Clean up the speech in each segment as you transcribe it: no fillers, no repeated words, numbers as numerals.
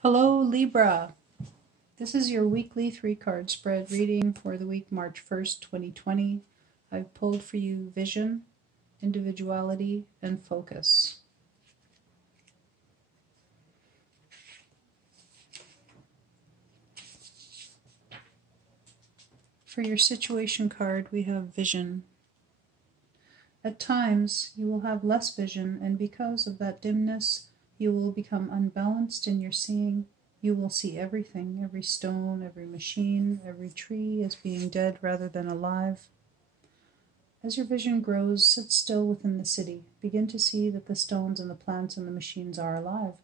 Hello, Libra. This is your weekly 3-card spread reading for the week March 1st, 2020. I've pulled for you vision, individuality, and focus. For your situation card, we have vision. At times, you will have less vision, and because of that dimness, you will become unbalanced in your seeing. You will see everything, every stone, every machine, every tree as being dead rather than alive. As your vision grows, sit still within the city. Begin to see that the stones and the plants and the machines are alive.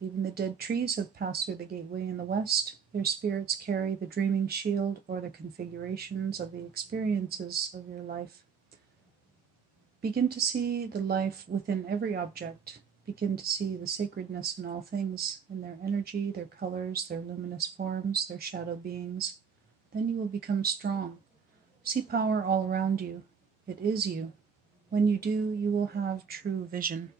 Even the dead trees have passed through the gateway in the west. Their spirits carry the dreaming shield or the configurations of the experiences of your life. Begin to see the life within every object. Begin to see the sacredness in all things, in their energy, their colors, their luminous forms, their shadow beings. Then you will become strong. See power all around you. It is you. When you do, you will have true vision.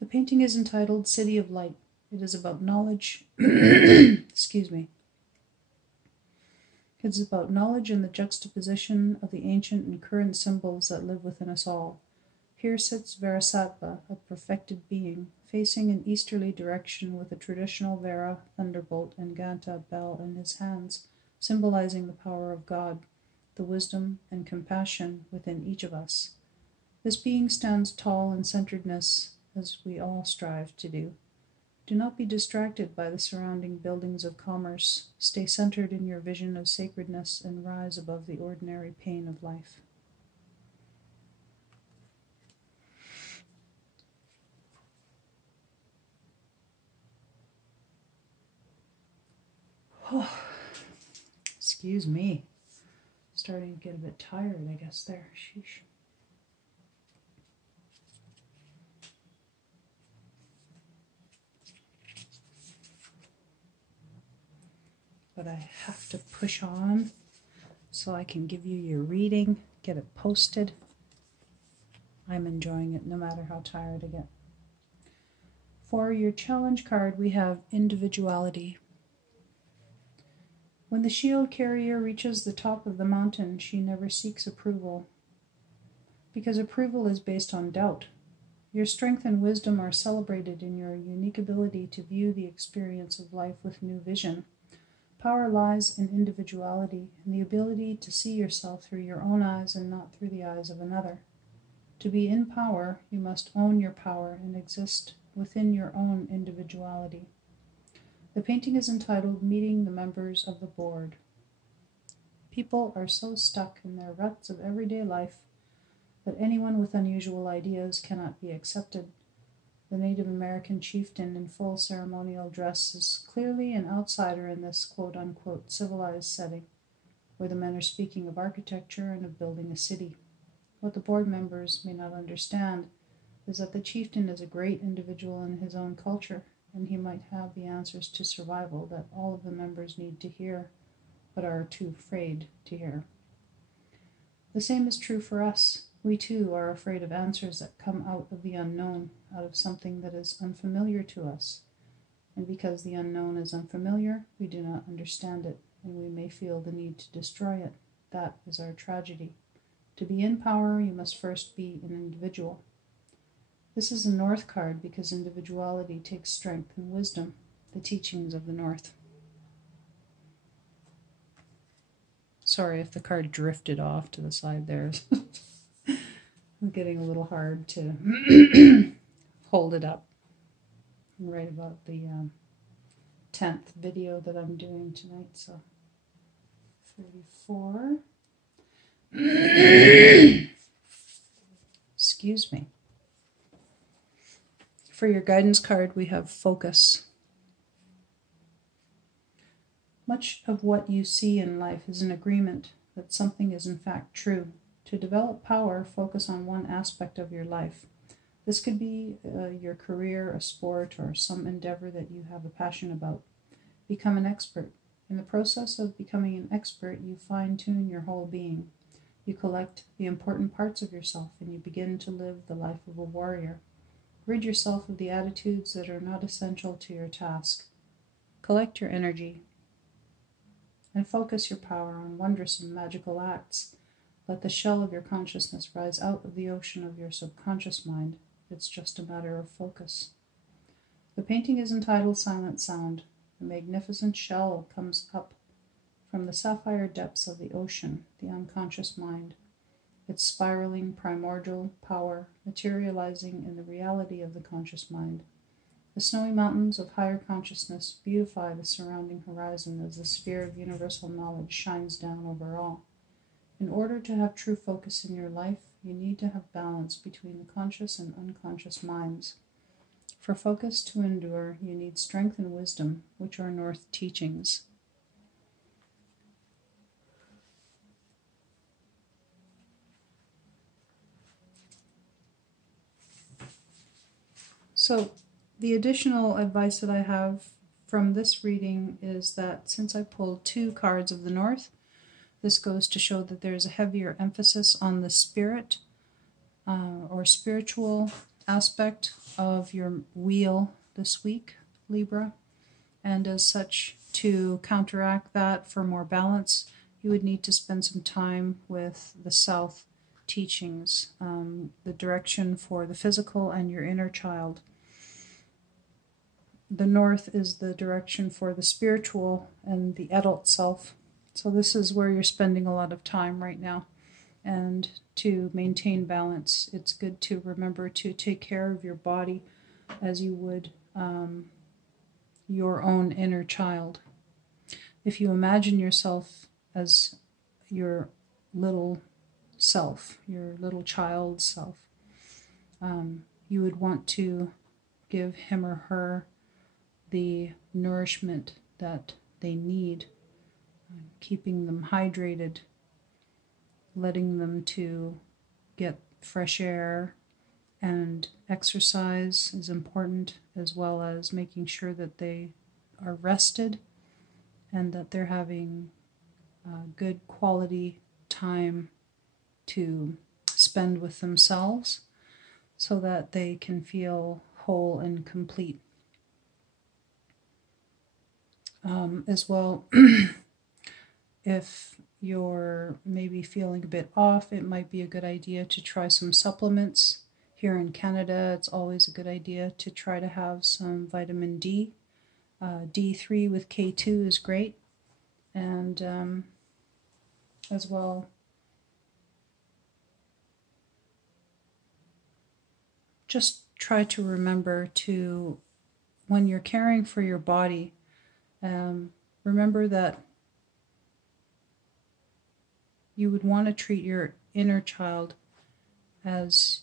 The painting is entitled City of Light. It is about knowledge. Excuse me. It is about knowledge and the juxtaposition of the ancient and current symbols that live within us all. Here sits Varasattva, a perfected being, facing an easterly direction with a traditional Vara, thunderbolt, and Ganta bell in his hands, symbolizing the power of God, the wisdom and compassion within each of us. This being stands tall in centeredness, as we all strive to do. Do not be distracted by the surrounding buildings of commerce. Stay centered in your vision of sacredness and rise above the ordinary pain of life. Oh, excuse me. Starting to get a bit tired, I guess, there. Sheesh. But I have to push on so I can give you your reading, get it posted. I'm enjoying it no matter how tired I get. For your challenge card, we have Individuality. When the shield carrier reaches the top of the mountain, she never seeks approval, because approval is based on doubt. Your strength and wisdom are celebrated in your unique ability to view the experience of life with new vision. Power lies in individuality and the ability to see yourself through your own eyes and not through the eyes of another. To be in power, you must own your power and exist within your own individuality. The painting is entitled Meeting the Members of the Board. People are so stuck in their ruts of everyday life that anyone with unusual ideas cannot be accepted. The Native American chieftain in full ceremonial dress is clearly an outsider in this quote-unquote civilized setting, where the men are speaking of architecture and of building a city. What the board members may not understand is that the chieftain is a great individual in his own culture, and he might have the answers to survival that all of the members need to hear, but are too afraid to hear. The same is true for us. We too are afraid of answers that come out of the unknown, out of something that is unfamiliar to us. And because the unknown is unfamiliar, we do not understand it, and we may feel the need to destroy it. That is our tragedy. To be in power, you must first be an individual. This is a North card because individuality takes strength and wisdom, the teachings of the North. Sorry if the card drifted off to the side there. It's getting a little hard to hold it up. I'm right about the 10th video that I'm doing tonight, so 34. Excuse me. For your guidance card, we have Focus. Much of what you see in life is an agreement that something is in fact true. To develop power, focus on one aspect of your life. This could be your career, a sport, or some endeavor that you have a passion about. Become an expert. In the process of becoming an expert, you fine-tune your whole being. You collect the important parts of yourself, and you begin to live the life of a warrior. Rid yourself of the attitudes that are not essential to your task. Collect your energy and focus your power on wondrous and magical acts. Let the shell of your consciousness rise out of the ocean of your subconscious mind. It's just a matter of focus. The painting is entitled Silent Sound. The magnificent shell comes up from the sapphire depths of the ocean, the unconscious mind, its spiraling primordial power materializing in the reality of the conscious mind. The snowy mountains of higher consciousness beautify the surrounding horizon as the sphere of universal knowledge shines down over all. In order to have true focus in your life, you need to have balance between the conscious and unconscious minds. For focus to endure, you need strength and wisdom, which are North teachings. So, the additional advice that I have from this reading is that since I pulled 2 cards of the North, this goes to show that there's a heavier emphasis on the spirit or spiritual aspect of your wheel this week, Libra. And as such, to counteract that for more balance, you would need to spend some time with the South teachings, the direction for the physical and your inner child. The North is the direction for the spiritual and the adult self. So this is where you're spending a lot of time right now. And to maintain balance, it's good to remember to take care of your body as you would your own inner child. If you imagine yourself as your little self, your little child self, you would want to give him or her the nourishment that they need, keeping them hydrated, letting them to get fresh air, and exercise is important, as well as making sure that they are rested and that they're having good quality time to spend with themselves so that they can feel whole and complete. As well, if you're maybe feeling a bit off, it might be a good idea to try some supplements. Here in Canada, it's always a good idea to try to have some vitamin D. D3 with K2 is great. And as well, just try to remember to, when you're caring for your body, remember that you would want to treat your inner child as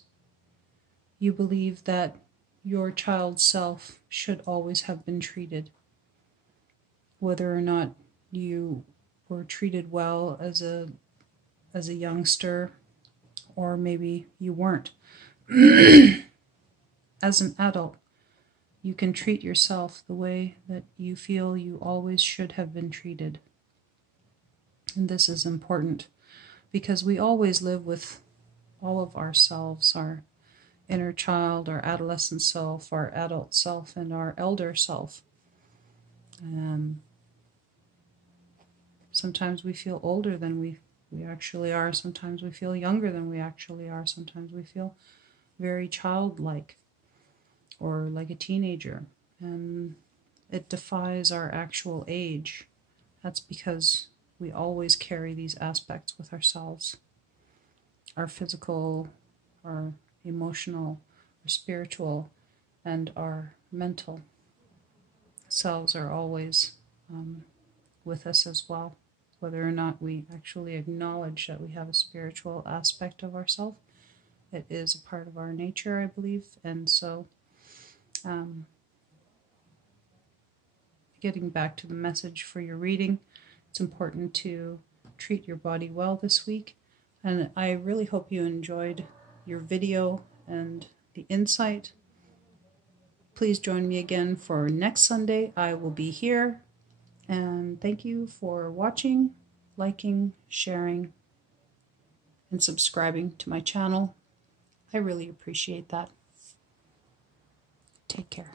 you believe that your child self should always have been treated. Whether or not you were treated well as a youngster, or maybe you weren't. As an adult, you can treat yourself the way that you feel you always should have been treated. And this is important because we always live with all of ourselves, our inner child, our adolescent self, our adult self, and our elder self. Sometimes we feel older than we actually are. Sometimes we feel younger than we actually are. Sometimes we feel very childlike or like a teenager, and it defies our actual age. That's because we always carry these aspects with ourselves. Our physical, our emotional, our spiritual, and our mental selves are always with us as well, whether or not we actually acknowledge that we have a spiritual aspect of ourselves. It is a part of our nature, I believe, and so getting back to the message for your reading, it's important to treat your body well this week, and I really hope you enjoyed your video and the insight. Please join me again for next Sunday. I will be here, and thank you for watching, liking, sharing, and subscribing to my channel. I really appreciate that. Take care.